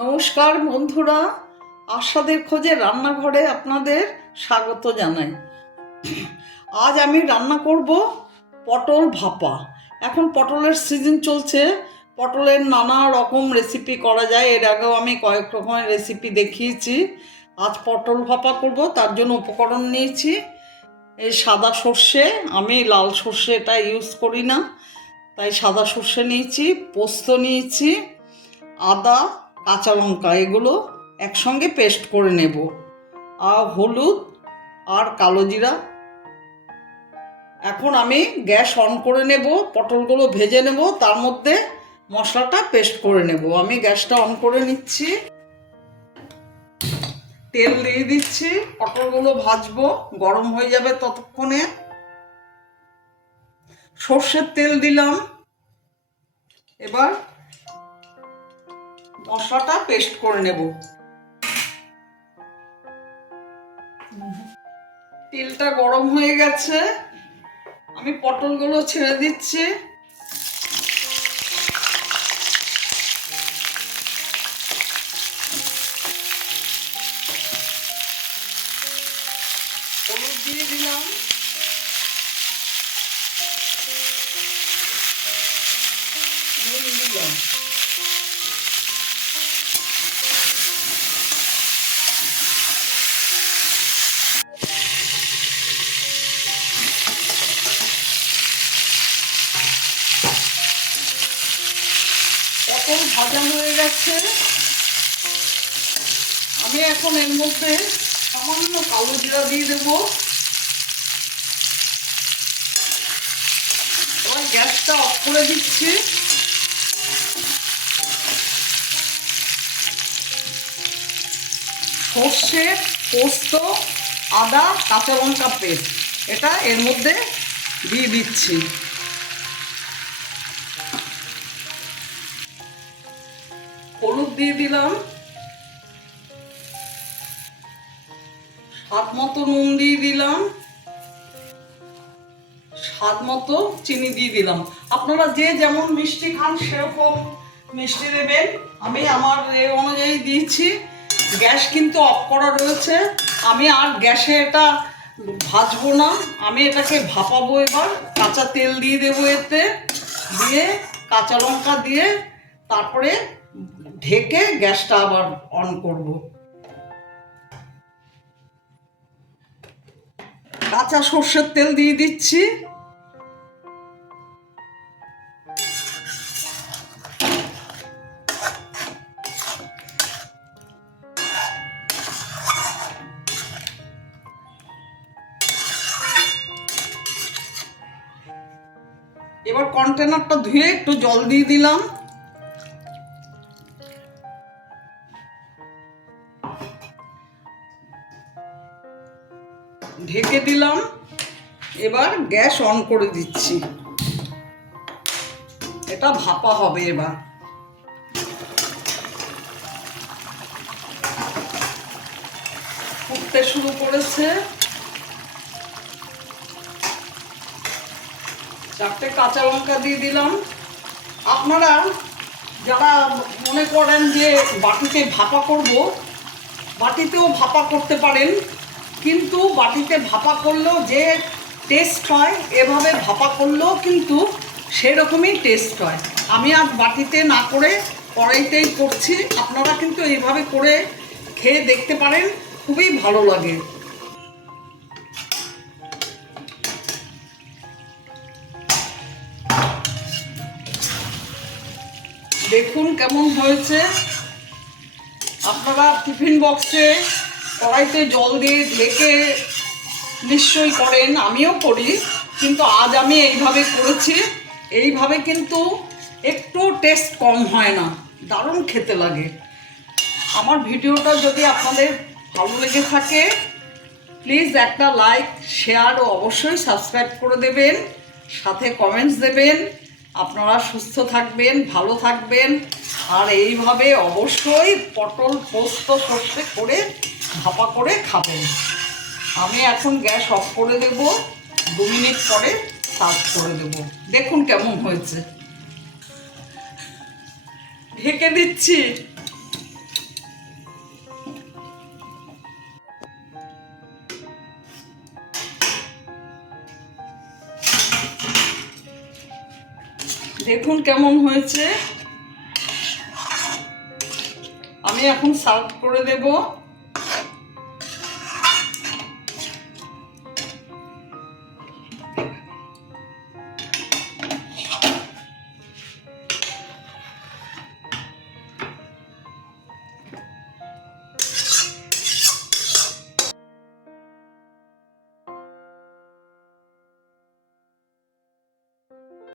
নমস্কার বন্ধুরা, আশাদের খোঁজে রান্নাঘরে আপনাদের স্বাগত জানাই। আজ আমি রান্না করব পটল ভাপা। এখন পটলের সিজন চলছে, পটলের নানা রকম রেসিপি করা যায়। এর আগেও আমি কয়েক রকমের রেসিপি দেখিয়েছি। আজ পটল ভাপা করব, তার জন্য উপকরণ নিয়েছি। এই সাদা সর্ষে, আমি লাল সর্ষেটা ইউজ করি না। তাই সাদা সর্ষে নিয়েছি, পোস্ত নিয়েছি, আদা কাঁচা লঙ্কা এগুলো একসঙ্গে পেস্ট করে নেব। আর হলুদ আর কালো জিরা। এখন আমি গ্যাস অন করে নেব, পটলগুলো ভেজে নেব, তার মধ্যে মশলাটা পেস্ট করে নেব। আমি গ্যাসটা অন করে নিচ্ছি। তেল দিয়ে দিচ্ছি, পটলগুলো ভাজবো, গরম হয়ে যাবে ততক্ষণে। সর্ষের তেল দিলাম। এবার মশলাটা পেস্ট করে নেব। তেলটা গরম হয়ে গেছে। আমি পটলগুলো ছেড়ে দিচ্ছি। হলুদ দিয়ে দিলাম। দিলাম। ভাজা হয়ে গেছে। আমি এখন এর মধ্যে সামান্য কালো জিরা দিয়ে দেবো। এবার গ্যাসটা অফ করে দিচ্ছি। সর্ষে, পোস্ত, আদা, কাঁচা লঙ্কা পেস্ট। এটা এর মধ্যে দিয়ে দিচ্ছি। দিয়ে দিলাম। স্বাদ মতো নুন দিয়ে দিলাম। স্বাদ মতো চিনি দিয়ে দিলাম। আপনারা যে যেমন মিষ্টি খান, সেরকম মিষ্টি দেবেন। আমি আমার এ অনুযায়ী দিয়েছি গ্যাস কিন্তু অফ করা রয়েছে। আমি আর গ্যাসে এটা ভাজবো না। আমি এটাকে ভাপাবো এবার। কাঁচা তেল দিয়ে দেবো এতে। দিয়ে কাঁচা লঙ্কা দিয়ে তারপরে ঢেকে গ্যাসটা আবার অন করব। কাঁচা সর্ষের তেল দিয়ে দিচ্ছি। এবার কন্টেনারটা ধুয়ে একটু জল দিয়ে দিলাম। ঢেকে দিলাম। এবার গ্যাস অন করে দিচ্ছি। এটা ভাপা হবে এবার। ফুটতে শুরু করেছে। চারটে কাঁচা লঙ্কা দিয়ে দিলাম। আপনারা যারা মনে করেন যে বাটিতে ভাপা করব, বাটিতেও ভাপা করতে পারেন। কিন্তু বাটিতে ভাপা করলেও যে টেস্ট হয়, এভাবে ভাপা করলেও কিন্তু সেরকমই টেস্ট হয়। আমি আজ বাটিতে না করে কড়াইতেই করছি। আপনারা কিন্তু এইভাবে করে খেয়ে দেখতে পারেন, খুবই ভালো লাগে। দেখুন কেমন হয়েছে। আপনারা টিফিন বক্সে কড়াইতে জল দিয়ে ঢেকে নিশ্চয়ই করেন, আমিও করি, কিন্তু আজ আমি এইভাবে করেছি। এইভাবে কিন্তু একটু টেস্ট কম হয় না, দারুণ খেতে লাগে। আমার ভিডিওটা যদি আপনাদের ভালো লেগে থাকে প্লিজ একটা লাইক শেয়ার ও অবশ্যই সাবস্ক্রাইব করে দেবেন, সাথে কমেন্টস দেবেন। আপনারা সুস্থ থাকবেন, ভালো থাকবেন, আর এইভাবে অবশ্যই পটল পোস্ত সর্ষে করে ভাপা করে খাবেন আমি এখন গ্যাস অফ করে দেব, দু মিনিট পরে সার্ভ করে দেব। দেখুন কেমন হয়েছে। ঢেকে দিচ্ছি। দেখুন কেমন হয়েছে। আমি এখন সার্ভ করে দেবো।